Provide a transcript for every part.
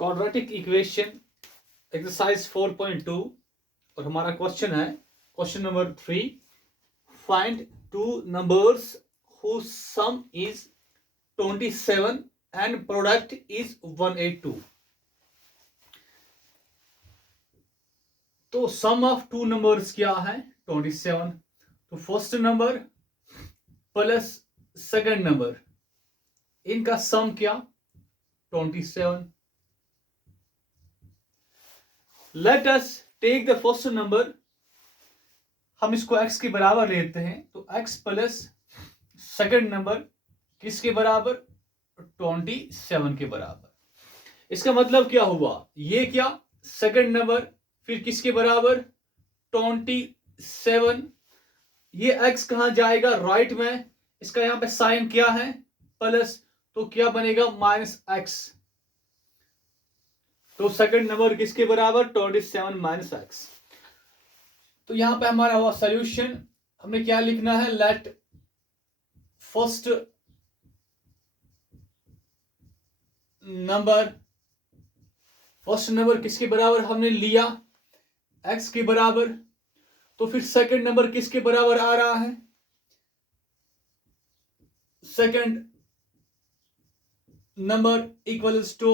Quadratic equation exercise 4.2 और हमारा question है question number 3। Find two numbers whose sum is 27 and product is 182। तो सम of two numbers क्या है 27। तो first number plus second number, इनका सम क्या 27। Let us take the first number, हम इसको x के बराबर लेते हैं। तो x प्लस सेकंड नंबर किसके बराबर 27 के बराबर। इसका मतलब क्या हुआ, ये क्या सेकंड नंबर फिर किसके बराबर 27। ये x कहां जाएगा राइट में, इसका यहां पे साइन क्या है प्लस, तो क्या बनेगा माइनस x। तो सेकंड नंबर किसके बराबर 27 माइनस x। तो यहां पे हमारा हुआ सॉल्यूशन, हमें क्या लिखना है, लेट फर्स्ट नंबर किसके बराबर हमने लिया x के बराबर, तो फिर सेकंड नंबर किसके बराबर आ रहा है, second number equals to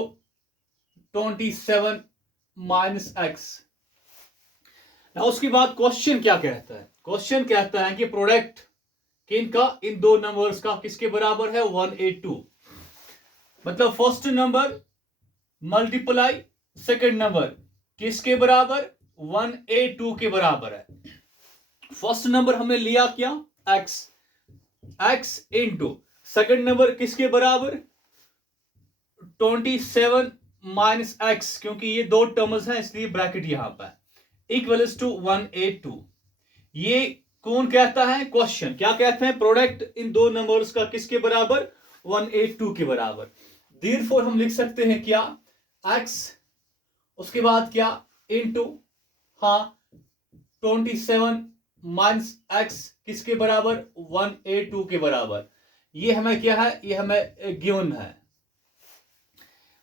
27 minus x। ना उसके बाद क्वेश्चन क्या कहता है, क्वेश्चन कहता है कि प्रोडक्ट किनका इन दो नंबर्स का किसके बराबर है 182। मतलब first number multiply second number किसके बराबर 182 के बराबर है। फर्स्ट नंबर हमने लिया क्या x इंटू सेकंड नंबर किसके बराबर 27 माइनस x, क्योंकि ये दो टर्म्स हैं इसलिए ब्रैकेट यहां पर इक्वल्स टू 182। ये कौन कहता है, क्वेश्चन क्या कहते हैं, प्रोडक्ट इन दो नंबर्स का किसके बराबर 182 के बराबर। देयरफॉर हम लिख सकते हैं क्या x, उसके बाद क्या इनटू 27 माइनस x किसके बराबर 182 के बराबर। ये हमें क्या है, ये हमें गिवन है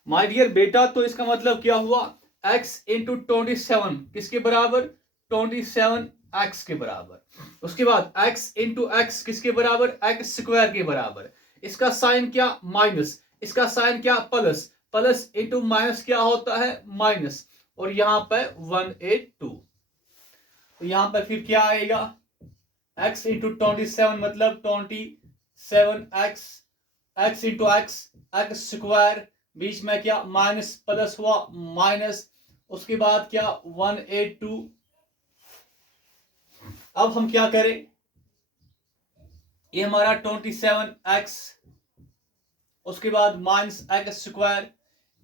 माय डियर बेटा। तो इसका मतलब क्या हुआ x इंटू 27 किसके बराबर 27 x के बराबर। उसके बाद x इंटू x किसके बराबर x स्क्वायर के बराबर। इसका साइन क्या माइनस, इसका साइन क्या प्लस, प्लस इंटू माइनस क्या होता है माइनस, और यहां पर 182। तो यहां पर फिर क्या आएगा x इंटू 27 मतलब 27x, x into x square, बीच में क्या माइनस प्लस हुआ माइनस, उसके बाद क्या 182। अब हम क्या करें, ये हमारा 27x, उसके बाद माइनस x स्क्वायर,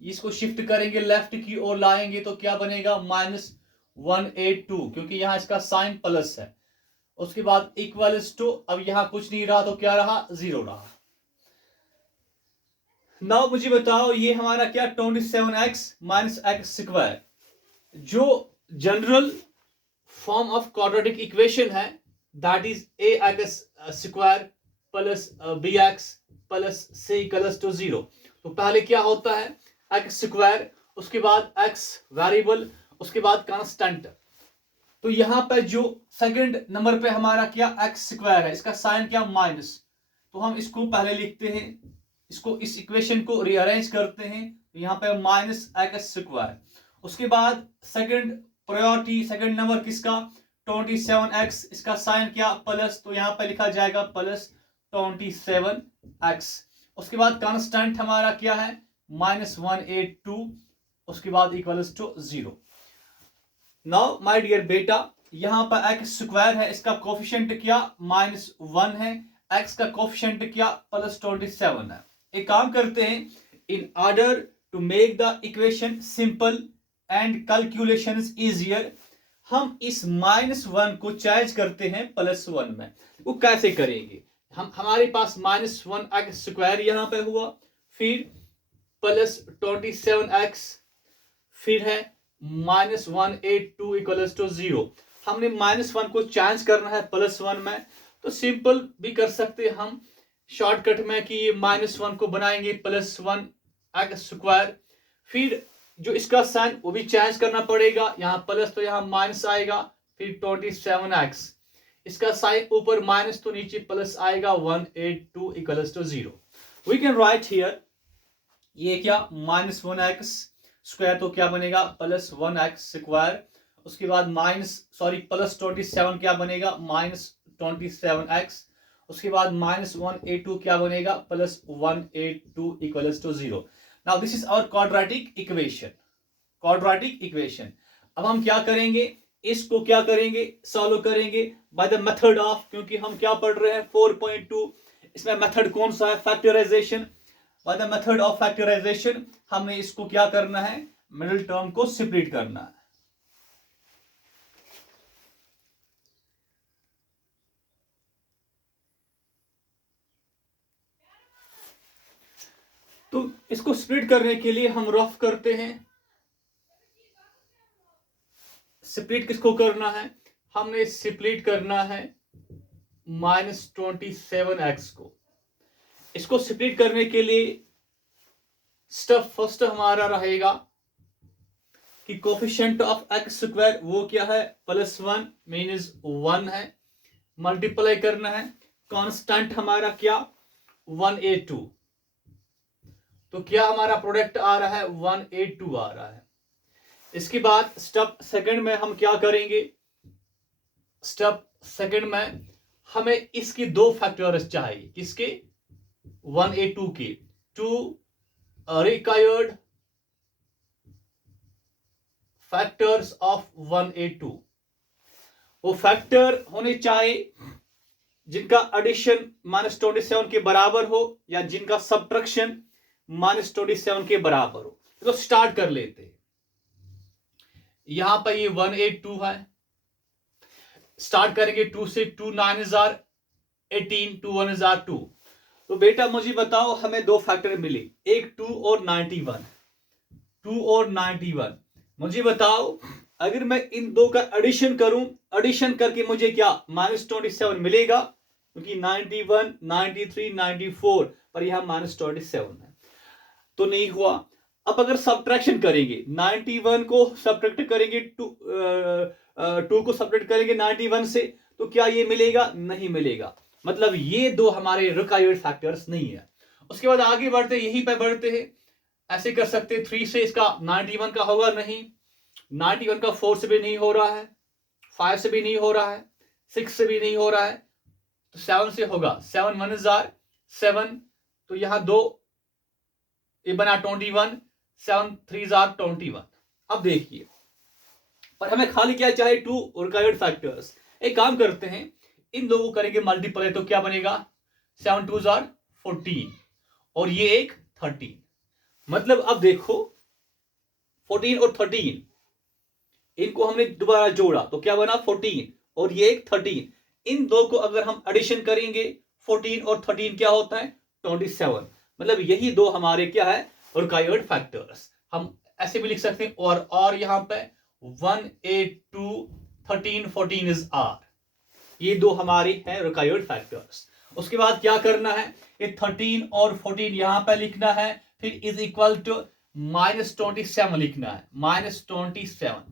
इसको शिफ्ट करेंगे लेफ्ट की ओर लाएंगे तो क्या बनेगा माइनस 182, क्योंकि यहां इसका साइन प्लस है। उसके बाद इक्वल्स टू, अब यहां कुछ नहीं रहा तो क्या रहा जीरो रहा। नाउ मुझे बताओ ये हमारा क्या 27x माइनस x स्क्वायर, जो general form of quadratic equation है that is ax square plus bx plus c equals to 0। तो पहले क्या होता है x स्क्वायर, उसके बाद x वेरिएबल, उसके बाद कांस्टेंट। तो यहां पर जो सेकंड नंबर पे हमारा क्या x स्क्वायर है, इसका साइन क्या माइनस, तो हम इसको पहले लिखते हैं, इसको इस इक्वेशन को रीअरेंज करते हैं। तो यहां पे माइनस x स्क्वायर, उसके बाद सेकंड प्रायोरिटी सेकंड नंबर किसका 27x, इसका साइन क्या प्लस, तो यहां पे लिखा जाएगा प्लस 27x। उसके बाद कांस्टेंट हमारा क्या है माइनस 182, उसके बाद equals to 0। Now my dear बेटा, यहां पर x स्क्वायर है, इसका कोफिशिएंट क्या -1 है, x का कोफिशिएंट क्या +27 है। एक काम करते हैं, in order to make the equation simple and calculations easier, हम इस -1 को चेंज करते हैं +1 में। वो कैसे करेंगे, हमारे पास -1 x स्क्वायर यहां पे हुआ, फिर +27x, फिर है -182 इक्वल्स टू 0। हमने -1 को चेंज करना है +1 में, तो सिंपल भी कर सकते हैं हम शॉर्टकट में कि -1 को बनाएंगे +1 x स्क्वायर, फिर जो इसका साइन वो भी चेंज करना पड़ेगा, यहाँ प्लस तो यहाँ माइनस आएगा, फिर 27x, इसका साइन ऊपर माइनस तो नीचे प्लस आएगा, 182 equals to 0। We can write here, ये क्या -1x स्क्वायर तो क्या बनेगा +1x स्क्वायर, उसके बाद +27 क्या बनेगा -27x, उसके बाद -182 क्या बनेगा +182 equals to 0। Now this is our quadratic equation. अब हम क्या करेंगे, इसको क्या करेंगे, सॉल्व करेंगे बाय द मेथड ऑफ, क्योंकि हम क्या पढ़ रहे हैं 4.2, इसमें मेथड कौन सा है, factorisation. By the method of factorisation हमने इसको क्या करना है, मिडिल टर्म को स्प्लिट करना है। तो इसको स्प्लिट करने के लिए हम रफ करते हैं। स्प्लिट किसको करना है, हमने स्प्लिट करना है -27x को। इसको स्प्लिट करने के लिए स्टेप फर्स्ट हमारा रहेगा कि कोफिशिएंट ऑफ x स्क्वायर वो क्या है +1 मीन्स 1 है, मल्टीप्लाई करना है, कांस्टेंट हमारा क्या 182, तो क्या हमारा प्रोडक्ट आ रहा है 182 आ रहा है। इसके बाद स्टेप सेकंड में हम क्या करेंगे, स्टेप सेकंड में हमें इसकी दो फैक्टर्स चाहिए, किसके 182 के, 2 रिक्वायर्ड फैक्टर्स ऑफ 182। वो फैक्टर होने चाहिए जिनका एडिशन -27 के बराबर हो या जिनका सब्ट्रैक्शन -27 के बराबर हो। तो स्टार्ट कर लेते हैं, यहां पर ये 182 है, स्टार्ट करेंगे 2 से, 2 9 जार 18, 2 1 जार 2। तो बेटा मुझे बताओ हमें दो फैक्टर मिले, एक 2 और 91, 2 और 91। मुझे बताओ अगर मैं इन दो का एडिशन करूं, एडिशन करके मुझे क्या -27 मिलेगा, क्योंकि 91 93 94 पर यहां -27 है, तो नहीं हुआ। अब अगर सब्ट्रैक्शन करेंगे, 91 को सब्ट्रैक्ट करेंगे 2 को सब्ट्रैक्ट करेंगे 91 से, तो क्या ये मिलेगा, नहीं मिलेगा, मतलब ये दो हमारे रिक्वायर्ड फैक्टर्स नहीं है। उसके बाद आगे बढ़ते, यहीं पे बढ़ते हैं, ऐसे कर सकते हैं 3 से इसका 91 का होगा नहीं, 91 का 4 से भी नहीं हो रहा है, 5 से भी नहीं हो रहा है, 6 से भी नहीं हो रहा है, तो 7 से होगा, 7 1 जार 7, तो यहां दो, ये बना 21, 7 3 जार 21। अब देखिए, पर हमें खाली क्या चाहिए, 2 रिक्वायर्ड फैक्टर्स। एक काम करते हैं, इन दो को करेंगे मल्टीप्लाई, तो क्या बनेगा 7 2 जार 14 और ये एक 13। मतलब अब देखो 14 और 13 इनको हमने दोबारा जोड़ा तो क्या बना 14 और ये एक 13। इन दो को अगर हम एडिशन करेंगे 14 और 13 क्या होता है 27। मतलब यही दो हमारे क्या है रिक्वायर्ड फैक्टर्स। हम ऐसे भी लिख सकते हैं और यहां पे 1 8 2 13 14 इज आर, ये दो हमारे हैं रिक्वायर्ड फैक्टर्स। उसके बाद क्या करना है, ये 13 और 14 यहां पे लिखना है, फिर इज इक्वल टू -27 लिखना है, -27।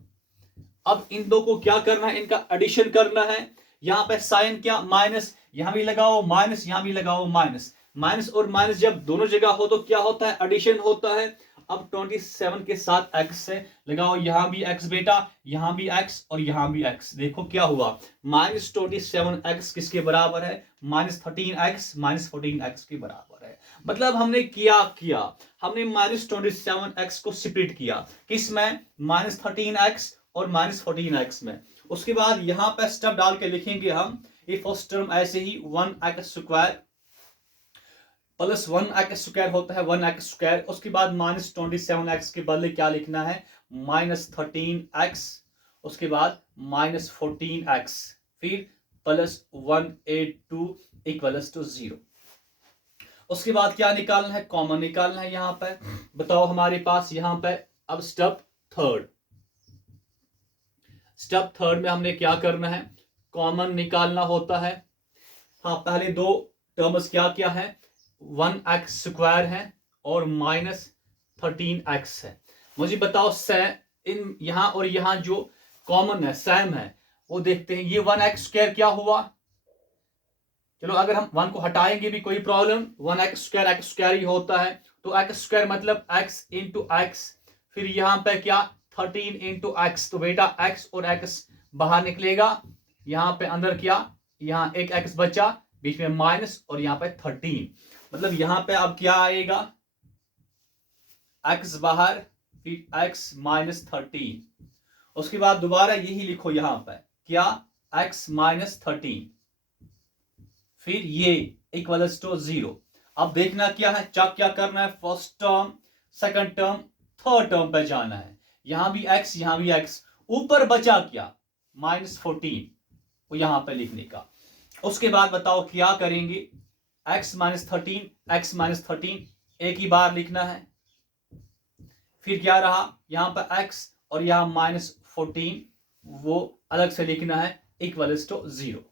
अब इन दो को क्या करना है, इनका एडिशन करना है। यहां पे साइन क्या माइनस, यहां भी लगाओ माइनस, यहां भी लगाओ माइनस, माइनस और माइनस जब दोनों जगह हो तो क्या होता है एडिशन होता है। अब 27 के साथ x से लगाओ, यहां भी x बेटा, यहां भी x और यहां भी x। देखो क्या हुआ, -27x किसके बराबर है, -13x -14x के बराबर है। मतलब हमने क्या किया, हमने -27x को स्प्लिट किया किसमें, -13x और -14x में। उसके बाद यहां पर स्टेप डाल के लिखेंगे हम, ये फर्स्ट टर्म ऐसे ही 1x square plus 1x square होता है 1x स्क्वायर। उसके बाद -27x के बदले क्या लिखना है, -13x, उसके बाद -14x, फिर +182 इक्वल्स टू 0। उसके बाद क्या निकालना है, कॉमन निकालना है यहां पर। बताओ हमारे पास यहां पर अब स्टेप थर्ड में हमने क्या करना है, कॉमन निकालना होता है। हाँ पहले दो टर्म्स क्या क्या है, 1x स्क्वायर है और -13x है। मुझे बताओ इन यहां और यहां जो कॉमन है, सेम है, वो देखते हैं। ये 1x² क्या हुआ? चलो अगर हम 1 को हटाएंगे भी कोई प्रॉब्लम, 1x² x² ही होता है, तो x² मतलब x इंटू एक्स, फिर यहां पे क्या 13 इंटू एक्स, तो बेटा x और x बाहर निकलेगा, यहां पे अंदर क्या, यहां एक x बचा, बीच में माइनस, और यहां पे 13, मतलब यहां पे अब क्या आएगा, x बाहर, फिर x माइनस 13, उसके बाद दोबारा यही लिखो यहां पे क्या, x माइनस 13, फिर ये इक्वल्स टू 0। अब देखना क्या है, क्या करना है, first term, second term, third term पे जाना है। यहां भी x, यहां भी x, ऊपर बचा क्या, -14, वो यहां पे लिखने का। उसके बाद बताओ क्या करेंगे, x माइनस 13 एक ही बार लिखना है, फिर क्या रहा, यहां पर x और यहां -14, वो अलग से लिखना है, equals to 0।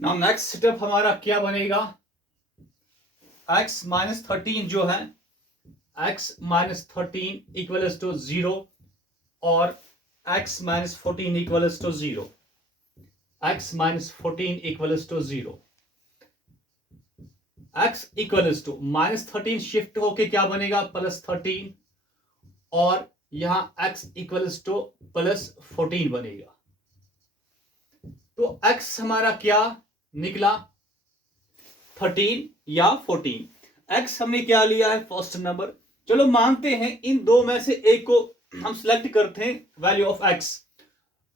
Now next step हमारा क्या बनेगा, x माइनस 13 जो है, x माइनस 13 इक्वल्स टू 0, और x minus 14 equals to 0, x minus 14 equals to 0, x equals to -13 shift होके क्या बनेगा, +13, और यहां x इक्वल्स टू +14 बनेगा। तो x हमारा क्या निकला, 13 या 14। x हमने क्या लिया है, फर्स्ट नंबर। चलो मानते हैं इन दो में से एक को हम सिलेक्ट करते हैं, वैल्यू ऑफ x।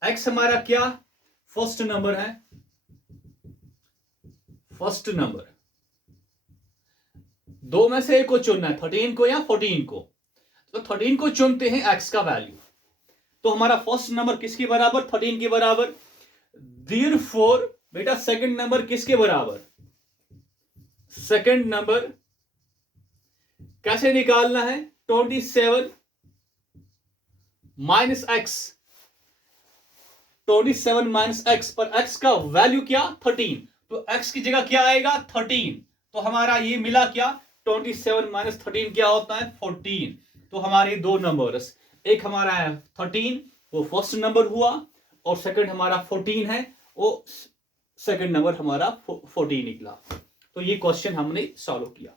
x हमारा क्या फर्स्ट नंबर है, फर्स्ट नंबर, दो में से एक को चुनना है, 13 को या 14 को। तो 13 को चुनते हैं x का वैल्यू, तो हमारा फर्स्ट नंबर किसके बराबर, 13 के बराबर। देयरफॉर बेटा सेकंड नंबर किसके बराबर, सेकंड नंबर कैसे निकालना है, 27 माइनस एक्स, 27 माइनस एक्स, पर x का वैल्यू क्या 13, तो x की जगह क्या आएगा 13, तो हमारा ये मिला क्या, 27 माइनस 13 क्या होता है 14। तो हमारे दो नंबर्स, एक हमारा है 13, वो फर्स्ट नंबर हुआ, और सेकंड हमारा 14 है, वो सेकंड नंबर हमारा 14 निकला। तो ये क्वेश्चन हमने सॉल्व किया।